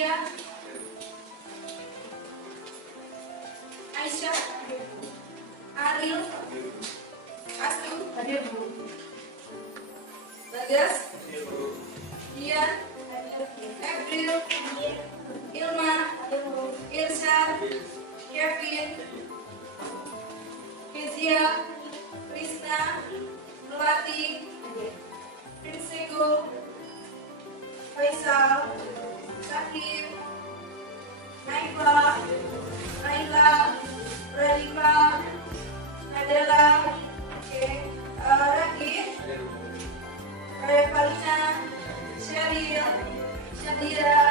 Lydia, Aisyah, Ariel, Astu, hadir Bu. Bagas, Dian, April, Ilma, Irsyad, Kevin, Kezia, Krisna, Melati, Prinsego, Faisal, Syakir, Naifa, Naila, Radifa, Nadela, Rakit, Revalina, Sheryl, Syadira,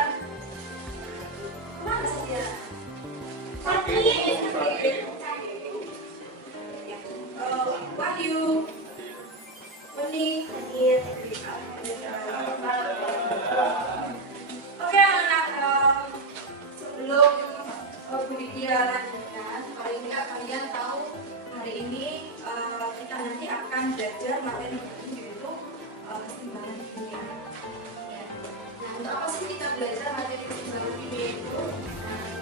mana Syadira? Wahyu, Uni, hadir. Oke anak-anak, sebelum Bu Lydia lanjutkan, paling tidak kalian tahu hari ini kita nanti akan belajar materi yaitu keseimbangan kimia. Nah, untuk apa sih kita belajar materi keseimbangan kimia itu?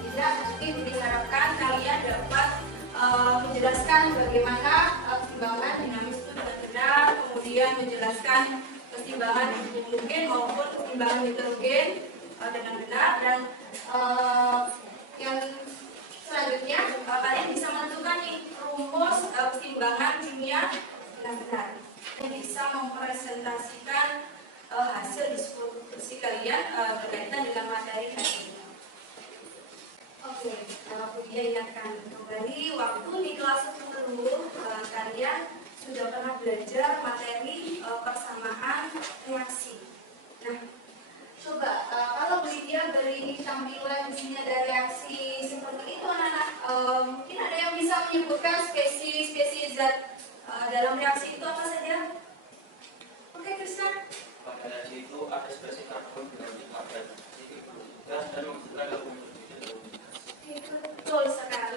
Tidak mungkin diharapkan kalian dapat menjelaskan bagaimana keseimbangan dinamis itu dengan benar, kemudian menjelaskan keseimbangan homogen maupun keseimbangan heterogen dengan benar, dan yang selanjutnya kalian bisa menentukan nih rumus keseimbangan kimia dengan benar. Yang bisa mempresentasikan hasil diskusi kalian berkaitan dengan materi hari ini. Oke, Bu Lydia ingatkan kembali waktu di kelas 10 kalian sudah pernah belajar materi persamaan reaksi. Nah, coba kalau Bu Lydia beri tampilan di sini ada reaksi seperti itu anak-anak, mungkin ada yang bisa menyebutkan spesies zat dalam reaksi itu apa saja? Oke, Krisna. Pada reaksi itu ada spesies karbon dengan karbon gas dan menghasilkan gabungan. Betul sekali.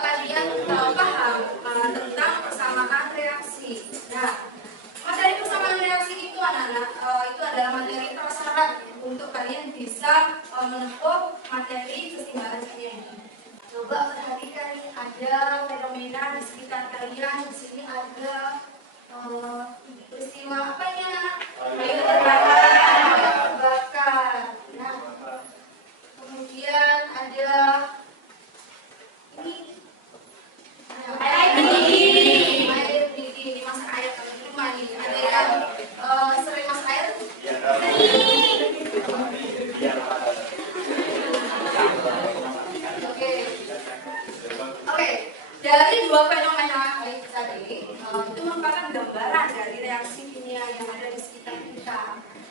Kalian paham tentang persamaan reaksi. Nah, materi persamaan reaksi itu anak-anak itu adalah materi prasyarat untuk kalian bisa menempuh materi keseimbangan kimia ini. Coba perhatikan nih, ada fenomena di sekitar kalian. Di sini ada peristiwa apa ini anak? Kayu terbakar. Nah, kemudian ada ini air mendidih, masak air kalau di rumah nih. Ada yang sering masak air? Oke. Dari dua fenomena tadi itu merupakan gambaran dari reaksi kimia yang ada di sekitar kita.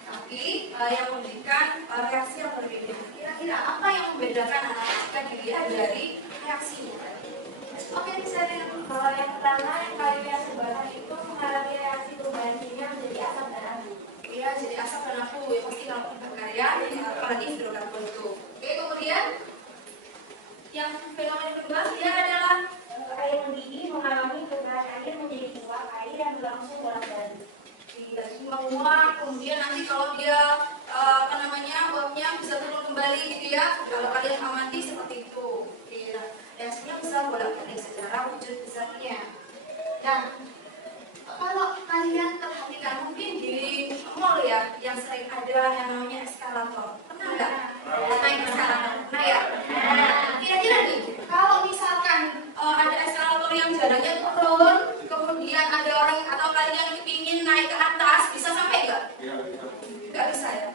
Tapi yang memberikan reaksi yang berbeda. Kira-kira apa yang membedakan jika dilihat dari reaksi? Oke, bisa dengan bahwa yang pertama yang kayu yang terbakar itu mengalami reaksi perubahan kimia menjadi asap dan abu. Iya, jadi asap dan abu ya pasti kalau terbakar ya, apalagi hidrokarbon itu. Oke, kemudian yang fenomena kedua dia adalah air mendidih mengalami perubahan air menjadi uap air yang berlangsung bolak-balik. Dibagi menguap, kemudian nanti kalau dia uapnya bisa turun kembali gitu ya. Kalau kalian amati seperti itu, reaksinya bisa bolak-balik secara wujud besarnya. Nah, kalau kalian perhatikan mungkin di mall ya yang sering ada yang namanya eskalator. Pernah nggak naik eskalator? Nah ya. Kira-kira nih, kalau misalkan ada eskalator yang jaraknya turun, kemudian ada orang atau kalian kepingin naik ke atas, bisa sampai nggak? Nggak bisa ya?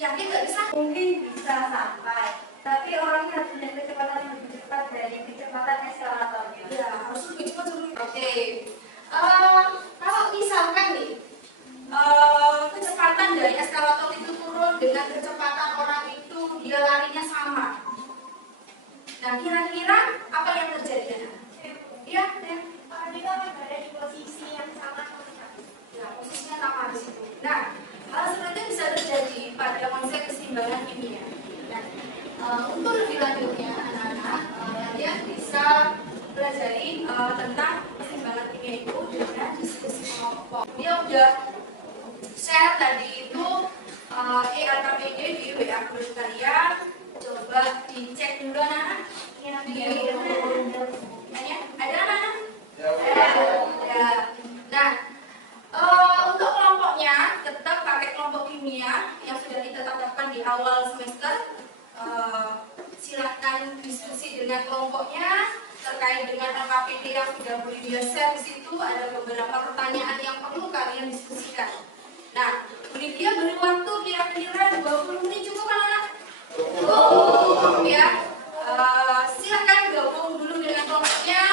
Yakin nggak bisa? Mungkin bisa sampai, tapi orangnya harus punya kecepatan yang lebih cepat dari kecepatan eskalatornya. Ya, harus lebih cepat turun. Oke. Kalau misalkan nih, kecepatan dari eskalator itu turun dengan kecepatan orang itu, dia larinya sama. Nah, kira-kira apa yang terjadi? Iya, Kita berada di posisi yang sama. nah, posisinya sama di situ. Nah, hal seperti itu bisa terjadi pada konsep keseimbangan kimia. Nah, untuk lebih lanjutnya, anak-anak, kalian bisa pelajari tentang keseimbangan kimia itu dengan diskusi kelompok. Dia udah share tadi itu ERKPD di WA group kalian. Coba dicek dulu anak-anak. Ada anak-anak? Ya. Nah, untuk kelompoknya tetap pakai kelompok kimia yang sudah ditetapkan di awal semester. Silahkan diskusi dengan kelompoknya terkait dengan LKPD yang sudah Lydia share di situ. Ada beberapa pertanyaan yang perlu kalian diskusikan. Nah, Lydia beri waktu kira-kira 20 menit cukup kan anak? Cukup ya. Silahkan gabung dulu dengan kelompoknya.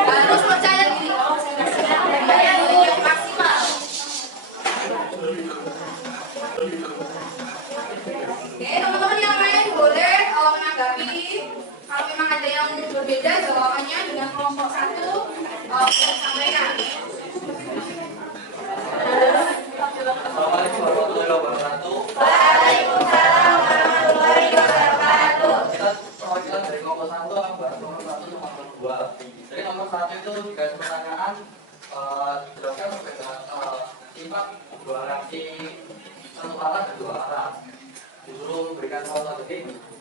Harus percaya diri. Yang maksimal. Oke, teman-teman yang lain boleh menanggapi. Kalau memang ada yang berbeda jawabannya dengan kelompok satu, sampaikan. Assalamualaikum warahmatullahi wabarakatuh. Waalaikumsalam warahmatullahi wabarakatuh. Kita perwakilan dari kelompok satu akan bahas nomor 1 sama nomor 2. Jadi nomor 1 itu dikasih pertanyaan dijelaskan sampai dengan sifat dua reaksi satu arah dan dua arah. Disuruh berikan contoh. Jadi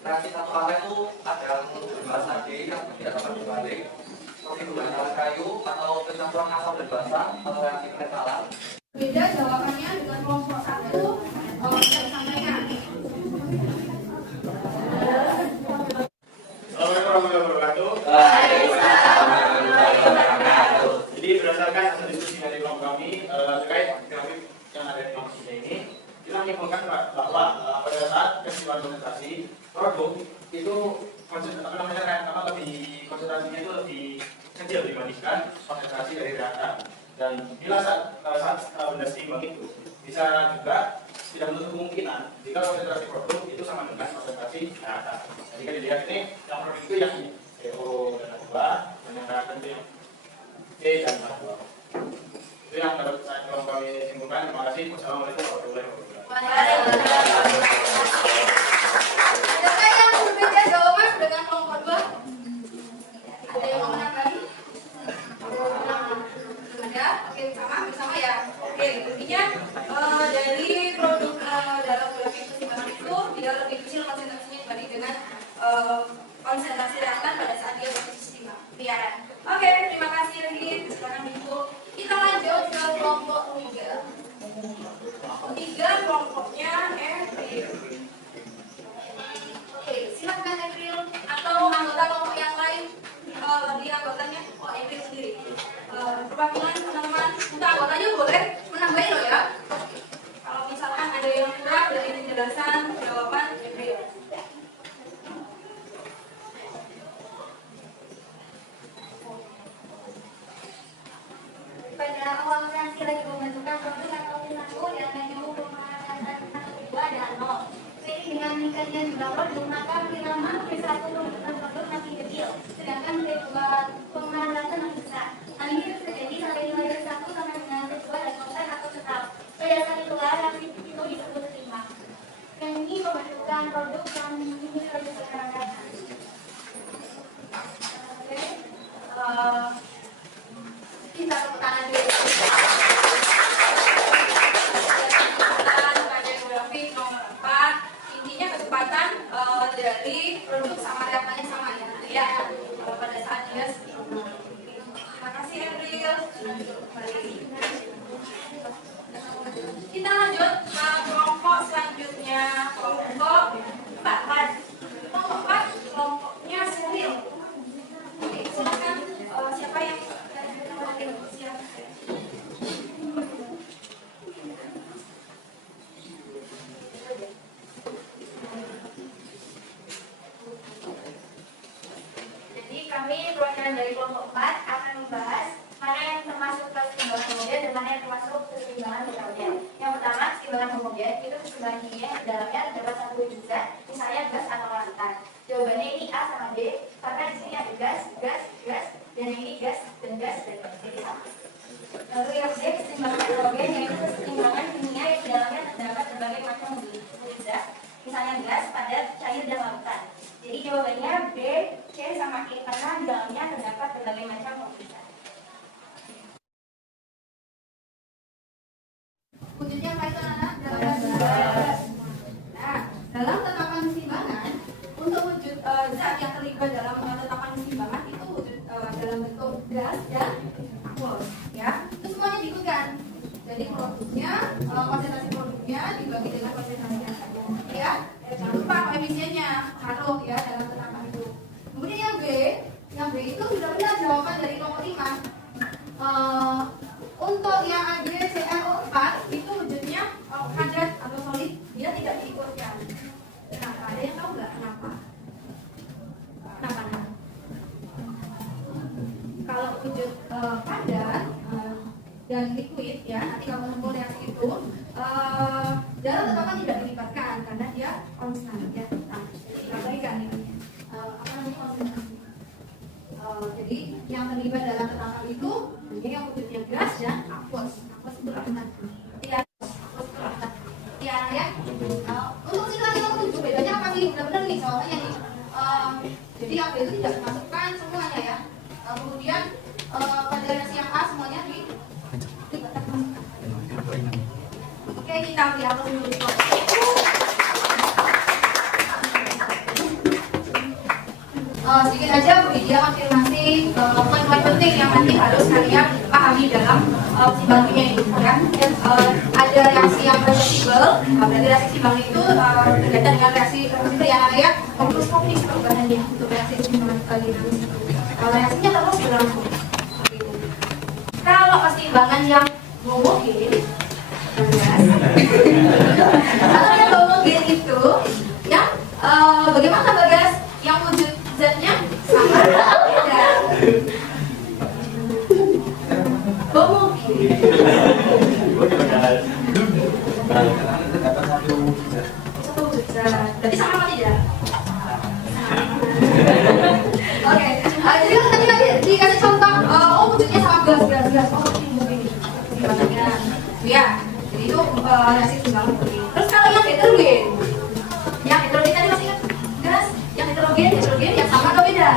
reaksi satu arah itu ada yang berbahasa D yang tidak dapat dibalik, seperti pembakaran kayu atau pencampuran asam dan basa atau reaksi penetalan. Beda jawabannya dengan kelompok satu, saya sampaikan. Assalamualaikum warahmatullahi wabarakatuh. Jadi berdasarkan hasil diskusi dari kelompok kami terkait grafik yang ada di kelompok ini, kita menyimpulkan bahwa pada saat kesimpulan konsentrasi produk itu lebih konsentrasinya itu lebih kecil dibandingkan konsentrasi dari reaktan. Dan bila saat benda seimbang itu bisa juga tidak menutup kemungkinan jika konsentrasi produk itu sama dengan konsentrasi reaktan. Jadi kita dilihat ini yang produk itu yang CO dan H2 dan yang reaktan itu yang C dan H2. Itu yang dapat saya kami simpulkan. Terima kasih. Wassalamualaikum warahmatullahi wabarakatuh. Adakah yang berbeda jawaban dengan kelompok dua? Ada yang mau menanggapi? Ada? Oke, sama ya. Oke, intinya dari produk dalam grafik kesimbangan itu tidak lebih kecil konsentrasinya dibanding dengan konsentrasi reaktan pada saat dia berposisi seimbang. Oke, terima kasih Rin. Sekarang Ibu, kita lanjut ke kelompok 3. Kelompoknya produk yang ini lebih sekarang. Oke, kita tepuk tangan dulu. Pada grafik nomor 4, intinya kecepatan dari produk sama reaksinya sama ya pada saat dia. Terima kasih April. Kita lanjut ke kelompok selanjutnya, kelompok 4. Kelompok 4 kelompoknya steril. Oke, silakan siapa yang siap. Jadi kami perwakilan dari kelompok 4 akan membahas mana yang termasuk keseimbangan homogen dan mana yang termasuk keseimbangan heterogen. Yang pertama, keseimbangan homogen itu keseimbangan kimia yang dalamnya terdapat satu zat, misalnya gas atau lautan. Jawabannya ini A sama D, karena di sini ada gas, gas, gas, dan ini gas dan gas dan gas. Jadi sama. Lalu yang D, keseimbangan heterogen yaitu keseimbangan kimia yang dalamnya terdapat berbagai macam zat, misalnya gas, padat, cair, dan lautan. Jadi jawabannya B, C, sama E karena di dalamnya terdapat berbagai macam zat. Wujudnya apa itu anak? Nah, dalam tetapan keseimbangan, untuk wujud zat yang terlibat dalam tetapan keseimbangan itu wujud dalam bentuk gas dan aqueous, ya. Itu semuanya diikutkan. Jadi produknya, konsentrasi produknya dibagi dengan konsentrasi yang ada, ya. Jangan lupa koefisiennya ngaruh ya dalam tetapan itu. Kemudian yang B itu sudah benar jawaban dari nomor 5. Untuk yang AgClO4 itu wujudnya padat atau solid, dia tidak diikutkan. Kenapa? Ada yang tahu nggak kenapa? Kenapa? Kalau wujud padat dan liquid ya, nanti kalau menemukan reaksi itu dalam tetapan tidak dilibatkan karena dia konstan ya. Nah, kita berikan ini apa namanya konsentrasi. Jadi yang terlibat dalam tetapan itu ini yang wujudnya gas dan aqueous. Aqueous itu apa? Iya, iya ya. Untuk sila kita tujuh bedanya apa sih? Benar-benar nih soalnya nih. Jadi yang itu tidak dimasukkan semuanya ya. Kemudian pada reaksi yang A semuanya dilibatkan. Oke, kita lihat dulu. Sedikit aja Bu Lydia konfirmasi poin-poin penting yang nanti harus kalian pahami dalam keseimbangannya ini ya. Ada reaksi yang reversible, berarti reaksi keseimbangan itu berkaitan dengan reaksi reversible yang namanya mikroskopis perubahannya untuk reaksi keseimbangan dinamis. Reaksinya terus berlangsung. Kalau keseimbangan yang homogen, kalau yang homogen itu ya bagaimana Bagas yang wujud zatnya sama atau beda? Homogen. Satu wujud zat. Berarti sama apa tidak? Oke. Jadi kan tadi dikasih contoh, wujudnya sama gas. Oh, ini ya. Jadi itu reaksi keseimbangan homogen. Terus kalau yang heterogen, tadi masih ingat gas? Yang heterogen yang sama atau beda?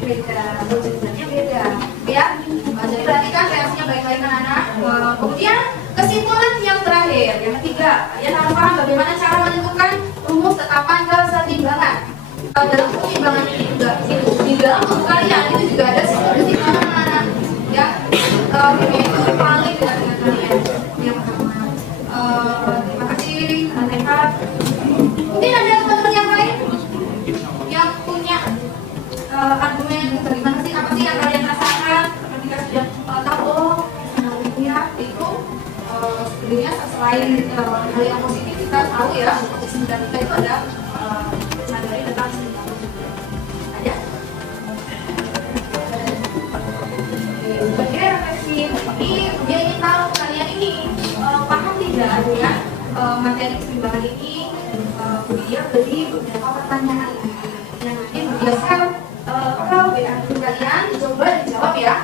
Beda, wujudnya beda ya. Jadi perhatikan reaksinya baik-baik anak-anak. Kemudian kesimpulan yang terakhir, yang ketiga, kalian harus paham bagaimana cara menentukan rumus tetapan keseimbangan. Dalam keseimbangan ini juga di dalam buku kalian itu juga ada sistem keseimbangan anak-anak ya. Kimia itu paling dekat dengan kalian yang pertama. Terima kasih Nekat. Mungkin ada teman-teman yang lain yang punya argumen bagaimana sih, apa sih yang kalian rasakan ketika sudah tahu ya itu sebenarnya selain hal yang positif kita tahu ya sebenarnya kita itu ada materi tentang keseimbangan ada. Sebagai refleksi ini dia ingin tahu kalian ini paham tidak ya materi keseimbangan ini. Dia beri beberapa pertanyaan yang nanti berdasarkan kalau WA kalian coba dijawab ya.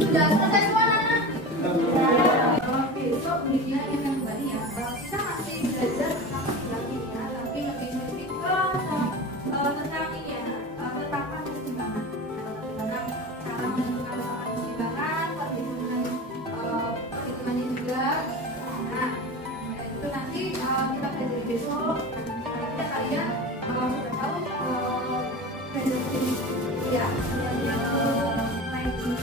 Sudah selesai semua anak? Besok belinya yang kembali ya. Kita masih belajar tentang istilah kimia, tapi lebih ke tentang ini ya, penetapan keseimbangan. Bagaimana cara menentukan keseimbangan, perhitungannya juga. Nah, itu nanti kita pelajari besok. Nanti kalian sudah tahu belajar ini ya. Naik ini,